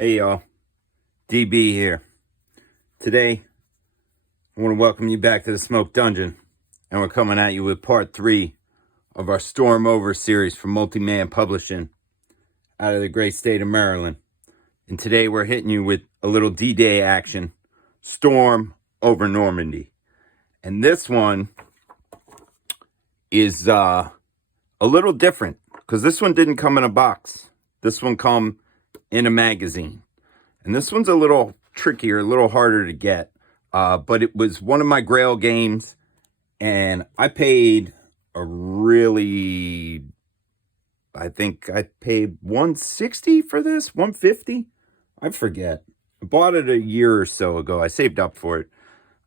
Hey y'all, DB here. Today, I want to welcome you back to the Smoke Dungeon, and we're coming at you with part 3 of our Storm Over series from Multi-Man Publishing out of the great state of Maryland. And today we're hitting you with a little D-Day action, Storm Over Normandy. And this one is a little different, because this one didn't come in a box. This one come in a magazine. And this one's a little trickier, a little harder to get. But it was one of my Grail games. And I paid I think I paid $160 for this, $150. I forget. I bought it a year or so ago. I saved up for it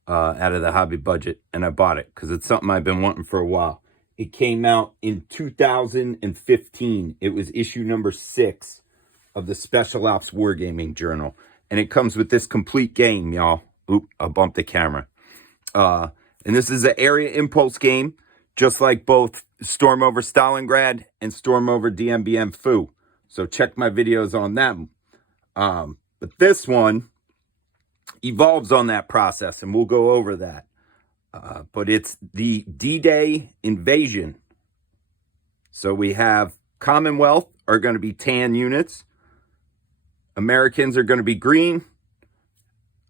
out of the hobby budget. And I bought it because it's something I've been wanting for a while. It came out in 2015. It was issue number 6 of the Special Ops Wargaming Journal. And it comes with this complete game, y'all. Oop, I bumped the camera. And this is an area impulse game, just like both Storm Over Stalingrad and Storm Over DMBM Foo. So check my videos on them. But this one evolves on that process, and we'll go over that. But it's the D-Day invasion. So we have Commonwealth are going to be tan units. Americans are going to be green.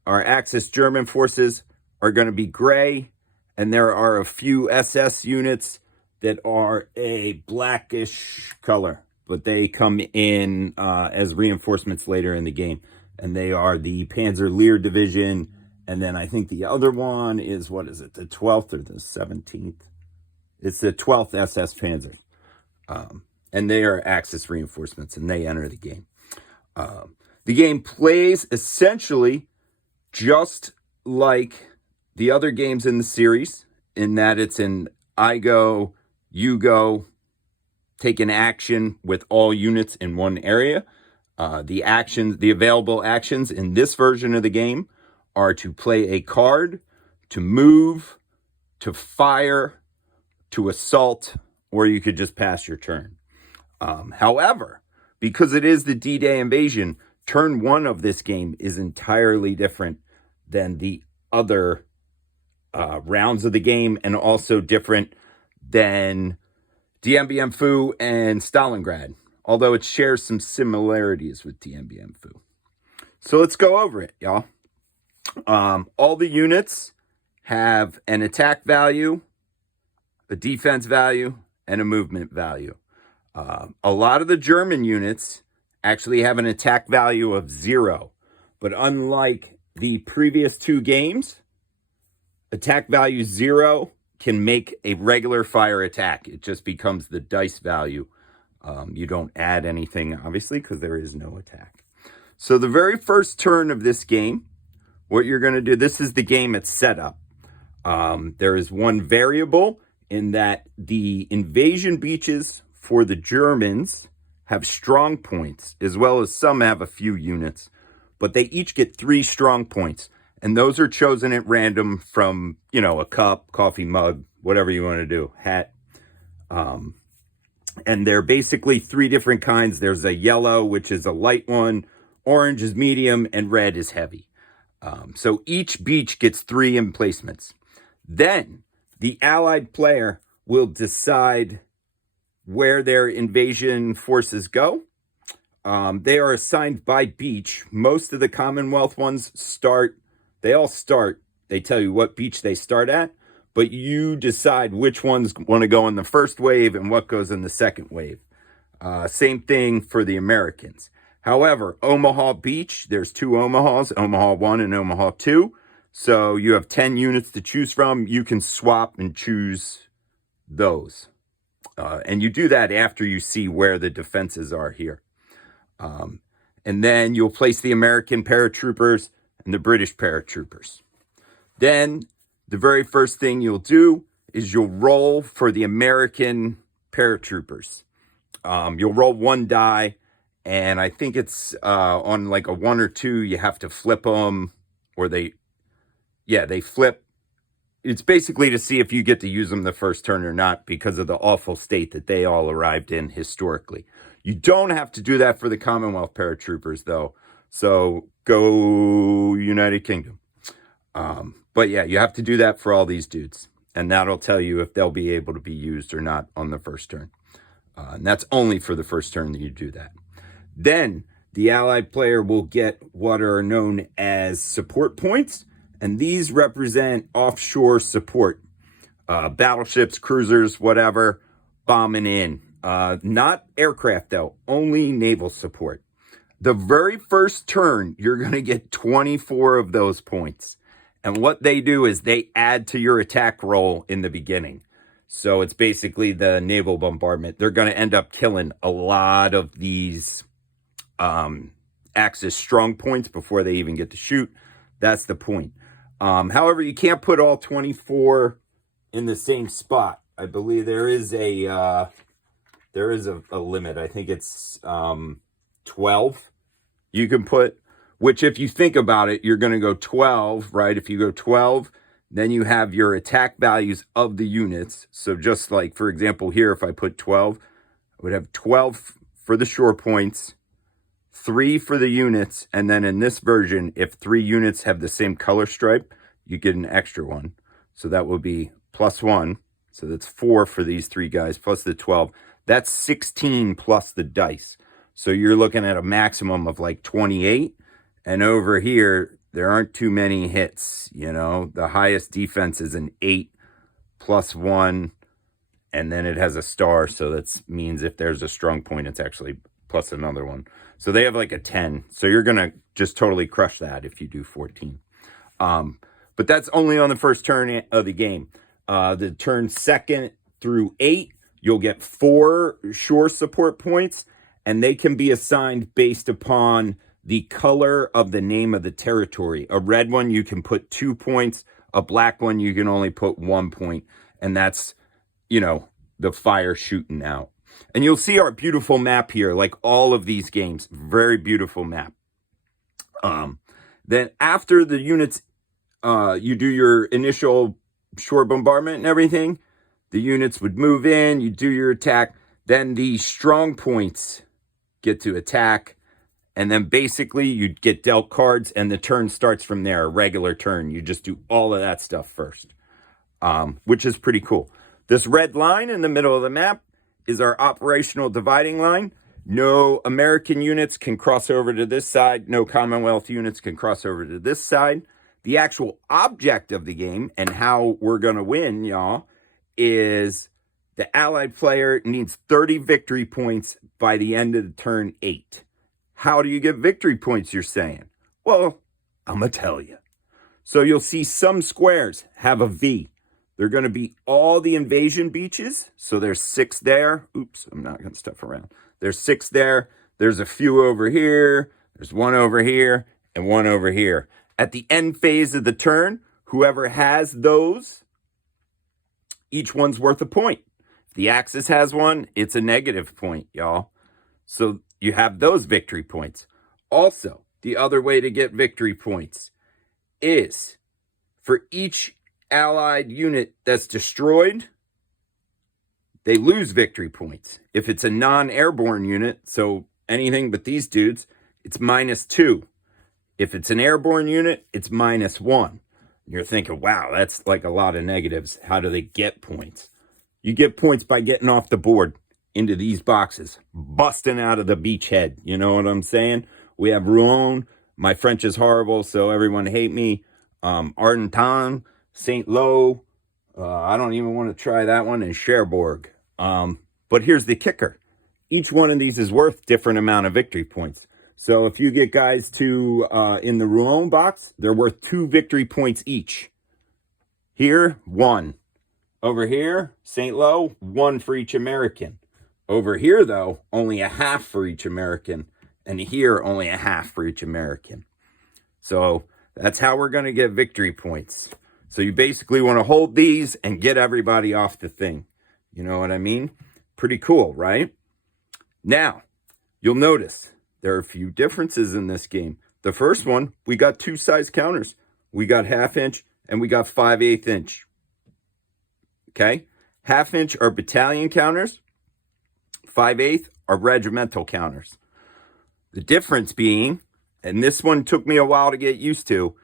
Our Axis German forces are going to be gray. And there are a few SS units that are a blackish color. But they come in as reinforcements later in the game. And they are the Panzer Lehr Division. And then I think the other one is, what is it, the 12th or the 17th? It's the 12th SS Panzer. And they are Axis reinforcements, and they enter the game. The game plays essentially just like the other games in the series, in that it's an I go, you go, take an action with all units in one area. The available actions in this version of the game are to play a card, to move, to fire, to assault, or you could just pass your turn. However, because it is the D-Day invasion, turn 1 of this game is entirely different than the other rounds of the game, and also different than DMBM Foo and Stalingrad, although it shares some similarities with DMBM Foo. So let's go over it, y'all. All the units have an attack value, a defense value, and a movement value. A lot of the German units actually have an attack value of 0. But unlike the previous 2 games, attack value 0 can make a regular fire attack. It just becomes the dice value. You don't add anything, obviously, because there is no attack. So the very first turn of this game, what you're going to do, this is the game at setup. There is one variable in that the invasion beaches for the Germans have strong points, as well as some have a few units, but they each get 3 strong points, and those are chosen at random from, a cup, coffee mug, whatever you want to do, hat. And they're basically 3 different kinds. There's a yellow, which is a light one, orange is medium, and red is heavy. So each beach gets 3 emplacements. Then the allied player will decide where their invasion forces go. They are assigned by beach. Most of the Commonwealth ones they tell you what beach they start at, but you decide which ones want to go in the first wave and what goes in the second wave. Same thing for the Americans. However, Omaha Beach, there's 2 Omahas, Omaha 1 and Omaha 2. So you have 10 units to choose from. You can swap and choose those. And you do that after you see where the defenses are here. And then you'll place the American paratroopers and the British paratroopers. Then the very first thing you'll do is you'll roll for the American paratroopers. You'll roll 1 die, and I think it's on like a 1 or 2, you have to flip them, or they flip. It's basically to see if you get to use them the first turn or not, because of the awful state that they all arrived in historically. You don't have to do that for the Commonwealth paratroopers, though. So go United Kingdom. But yeah, you have to do that for all these dudes. And that'll tell you if they'll be able to be used or not on the first turn. And that's only for the first turn that you do that. Then the allied player will get what are known as support points. And these represent offshore support. Battleships, cruisers, whatever, bombing in. Not aircraft, though. Only naval support. The very first turn, you're going to get 24 of those points. And what they do is they add to your attack roll in the beginning. So it's basically the naval bombardment. They're going to end up killing a lot of these Axis strong points before they even get to shoot. That's the point. However, you can't put all 24 in the same spot. I believe there is a limit. I think it's 12 you can put, which if you think about it, you're going to go 12, right? If you go 12, then you have your attack values of the units. So just like, for example, here, if I put 12, I would have 12 for the shore points, 3 for the units, and then in this version, if 3 units have the same color stripe, you get an extra one. So that would be +1. So that's 4 for these 3 guys, plus the 12. That's 16 plus the dice. So you're looking at a maximum of like 28. And over here, there aren't too many hits. You know, the highest defense is an 8 +1. And then it has a star. So that means if there's a strong point, it's actually plus another one. So they have like a 10. So you're going to just totally crush that if you do 14. But that's only on the first turn of the game. The turn 2nd through 8, you'll get 4 shore support points, and they can be assigned based upon the color of the name of the territory. A red one, you can put 2 points. A black one, you can only put 1 point. And that's, you know, the fire shooting out. And you'll see our beautiful map here, like all of these games. Very beautiful map. Then after the units, you do your initial shore bombardment and everything, the units would move in, you do your attack, then the strong points get to attack, and then basically you'd get dealt cards, and the turn starts from there, a regular turn. You just do all of that stuff first, which is pretty cool. This red line in the middle of the map is our operational dividing line. No American units can cross over to this side. No Commonwealth units can cross over to this side. The actual object of the game and how we're going to win, y'all, is the allied player needs 30 victory points by the end of the turn 8. How do you get victory points, you're saying? Well, I'm going to tell you. So you'll see some squares have a V. They're going to be all the invasion beaches. So there's 6 there. Oops, I'm not going to stuff around. There's 6 there. There's a few over here. There's 1 over here and 1 over here. At the end phase of the turn, whoever has those, each one's worth a point. If the Axis has one, it's a negative point, y'all. So you have those victory points. Also, the other way to get victory points is for each allied unit that's destroyed, they lose victory points. If it's a non-airborne unit, so anything but these dudes, it's -2. If it's an airborne unit, it's -1. You're thinking, wow, that's like a lot of negatives. How do they get points? You get points by getting off the board into these boxes, busting out of the beachhead. You know what I'm saying? We have Rouen. My French is horrible, so everyone hate me. Ardenton, St. Lo. I don't even want to try that one. And Cherbourg. But here's the kicker. Each one of these is worth different amount of victory points. So if you get guys to, in the Rouen box, they're worth 2 victory points each. Here, 1. Over here, St. Lo, 1 for each American. Over here, though, only a half for each American. And here, only a half for each American. So that's how we're going to get victory points. So you basically want to hold these and get everybody off the thing. You know what I mean? Pretty cool, right? Now, you'll notice there are a few differences in this game. The first one, we got 2 size counters. We got 1/2 inch and we got 5/8 inch. Okay? 1/2 inch are battalion counters. 5/8 are regimental counters. The difference being and this one took me a while to get used to,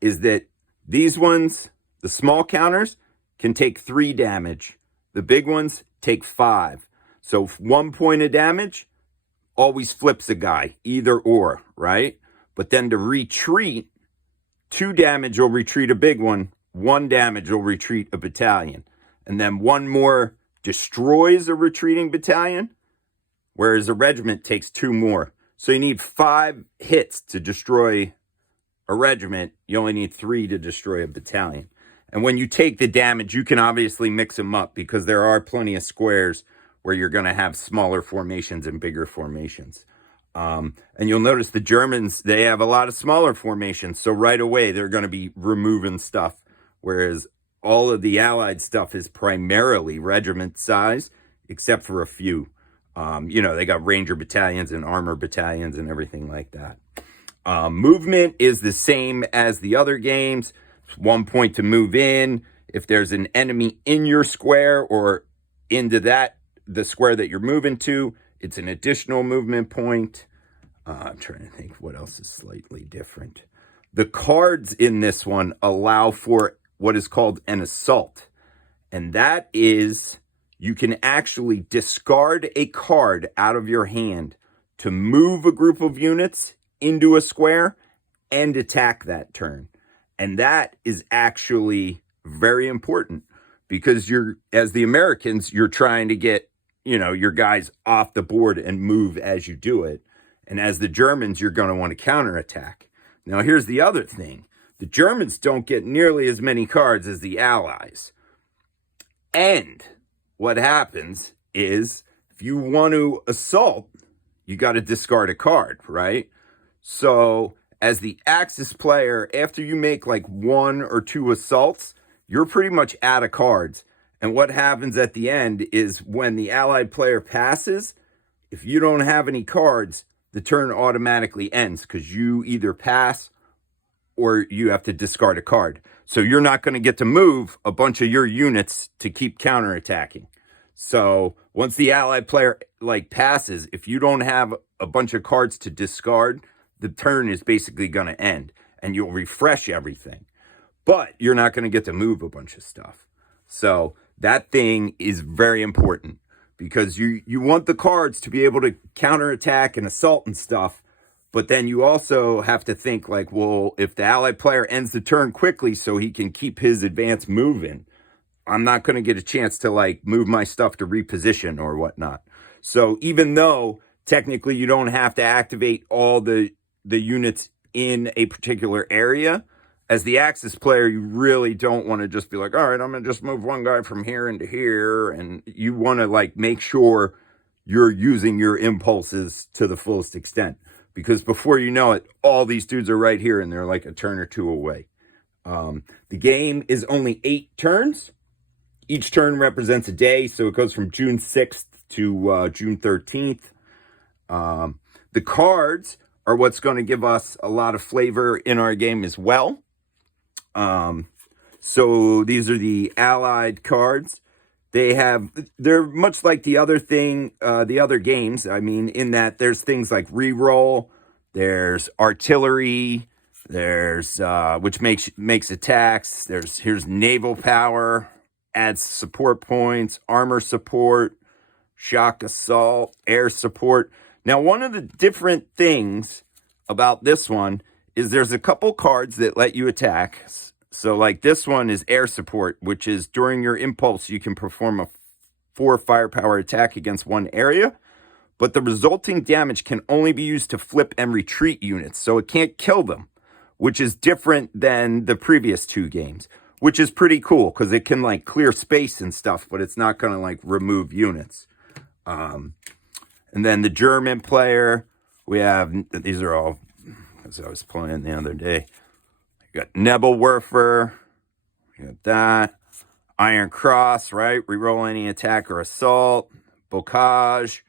is that these ones, the small counters, can take 3 damage. The big ones take 5. So 1 point of damage always flips a guy, either or, right? But then to retreat, 2 damage will retreat a big one, 1 damage will retreat a battalion. And then 1 more destroys a retreating battalion, whereas a regiment takes 2 more. So you need 5 hits to destroy a regiment. You only need 3 to destroy a battalion. And when you take the damage, you can obviously mix them up because there are plenty of squares where you're going to have smaller formations and bigger formations. And you'll notice the Germans, they have a lot of smaller formations. So right away, they're going to be removing stuff, whereas all of the Allied stuff is primarily regiment size, except for a few. They got ranger battalions and armor battalions and everything like that. Movement is the same as the other games. 1 point to move in. If there's an enemy in your square or into the square that you're moving to, it's an additional movement point. I'm trying to think what else is slightly different. The cards in this one allow for what is called an assault. And that is, you can actually discard a card out of your hand to move a group of units into a square and attack that turn. And that is actually very important because as the Americans, you're trying to get, your guys off the board and move as you do it. And as the Germans, you're going to want to counterattack. Now, here's the other thing. The Germans don't get nearly as many cards as the Allies. And what happens is if you want to assault, you got to discard a card, right? So as the Axis player, after you make like 1 or 2 assaults, you're pretty much out of cards. And what happens at the end is when the Allied player passes, if you don't have any cards, the turn automatically ends because you either pass or you have to discard a card. So you're not going to get to move a bunch of your units to keep counterattacking. So once the Allied player passes, if you don't have a bunch of cards to discard, the turn is basically going to end and you'll refresh everything. But you're not going to get to move a bunch of stuff. So that thing is very important because you want the cards to be able to counterattack and assault and stuff. But then you also have to think if the Allied player ends the turn quickly so he can keep his advance moving, I'm not going to get a chance to move my stuff to reposition or whatnot. So even though technically you don't have to activate all the units in a particular area, as the Axis player, you really don't want to just be like, all right, I'm going to just move one guy from here into here. And you want to make sure you're using your impulses to the fullest extent. Because before you know it, all these dudes are right here and they're like a turn or 2 away. The game is only 8 turns. Each turn represents a day. So it goes from June 6th to June 13th. The cards are what's going to give us a lot of flavor in our game as well. So these are the Allied cards. They're much like the other games. I mean, in that there's things like reroll, there's artillery, there's, which makes attacks. Here's naval power, adds support points, armor support, shock assault, air support. Now, one of the different things about this one is there's a couple cards that let you attack. So this one is air support, which is during your impulse, you can perform a 4 firepower attack against one area, but the resulting damage can only be used to flip and retreat units. So it can't kill them, which is different than the previous 2 games, which is pretty cool because it can clear space and stuff, but it's not going to remove units. And then the German player, these are all, as I was playing the other day. You got Nebelwerfer, you got that. Iron Cross, right? Reroll any attack or assault. Bocage.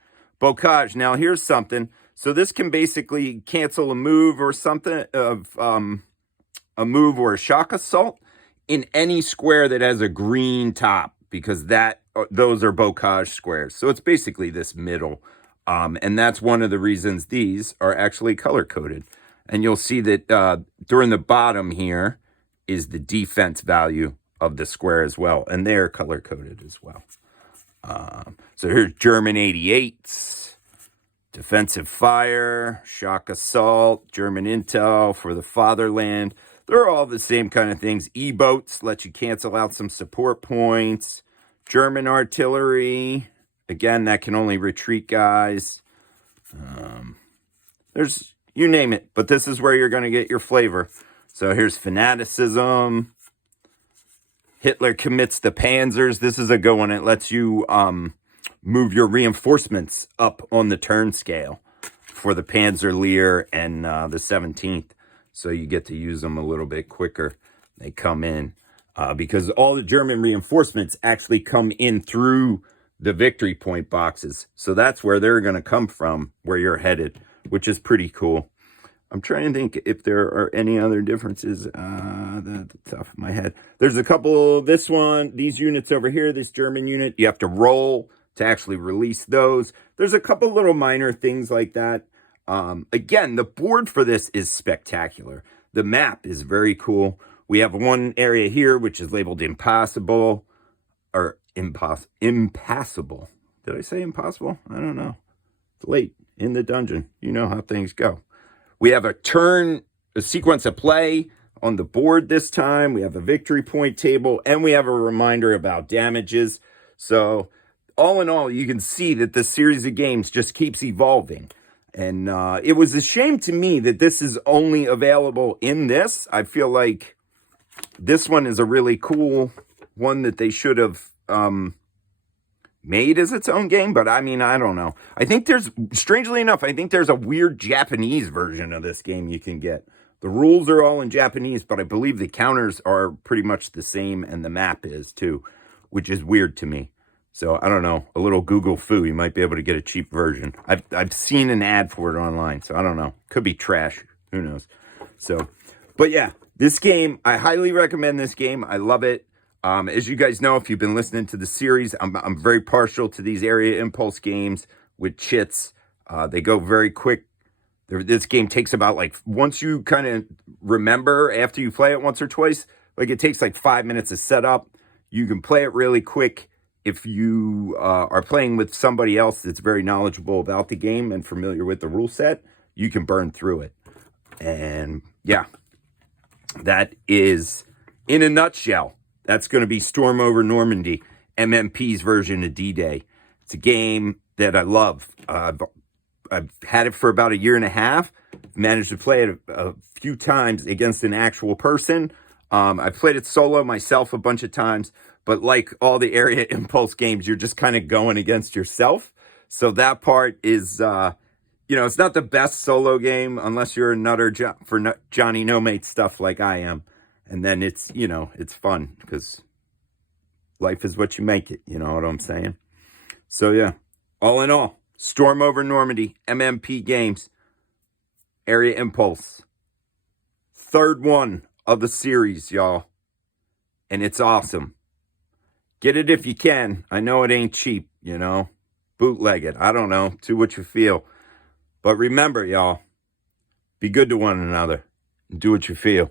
Now here's something. So this can basically cancel a move or something of a move or a shock assault in any square that has a green top because those are Bocage squares. So it's basically this middle. And that's one of the reasons these are actually color-coded. And you'll see that during the bottom here is the defense value of the square as well. And they're color-coded as well. So here's German 88s, defensive fire, shock assault, German intel for the fatherland. They're all the same kind of things. E-boats let you cancel out some support points. German artillery. Again, that can only retreat guys. There's, you name it. But this is where you're going to get your flavor. So here's fanaticism. Hitler commits the panzers. This is a good one. It lets you move your reinforcements up on the turn scale for the Panzerlehr and the 17th. So you get to use them a little bit quicker. They come in because all the German reinforcements actually come in through the victory point boxes. So that's where they're going to come from, where you're headed, which is pretty cool. I'm trying to think if there are any other differences at the top of my head. There's a couple, this one, these units over here, this German unit, you have to roll to actually release those. There's a couple little minor things like that. Again, the board for this is spectacular. The map is very cool. We have one area here, which is labeled impossible, or impassable. Did I say impossible? I don't know. It's late in the dungeon. You know how things go. We have a sequence of play on the board this time. We have a victory point table, and we have a reminder about damages. So all in all, you can see that this series of games just keeps evolving. And it was a shame to me that this is only available in this. I feel like this one is a really cool one that they should have made as its own game. But I mean, I don't know. I think there's, strangely enough, I think there's a weird Japanese version of this game you can get. The rules are all in Japanese, but I believe the counters are pretty much the same, and the map is too, which is weird to me. So, I don't know, a little Google foo, you might be able to get a cheap version. I've seen an ad for it online, so I don't know. Could be trash, who knows. So, but yeah, this game, I highly recommend this game. I love it. As you guys know, if you've been listening to the series, I'm very partial to these area impulse games with chits. They go very quick. This game takes about, like, once you kind of remember after you play it once or twice, like it takes like 5 minutes to set up. You can play it really quick. If you are playing with somebody else that's very knowledgeable about the game and familiar with the rule set, you can burn through it. And yeah, that is, in a nutshell, that's going to be Storm Over Normandy, MMP's version of D-Day. It's a game that I love. I've had it for about a year and a half. Managed to play it a few times against an actual person. I've played it solo myself a bunch of times. But like all the area impulse games, you're just kind of going against yourself. So that part is, it's not the best solo game unless you're a nutter for Johnny No-Mate stuff like I am. And then it's, it's fun because life is what you make it. You know what I'm saying? So yeah, all in all, Storm Over Normandy, MMP games, area impulse. Third one of the series, y'all. And it's awesome. Get it if you can. I know it ain't cheap, Bootleg it. I don't know. Do what you feel. But remember, y'all, be good to one another. And do what you feel.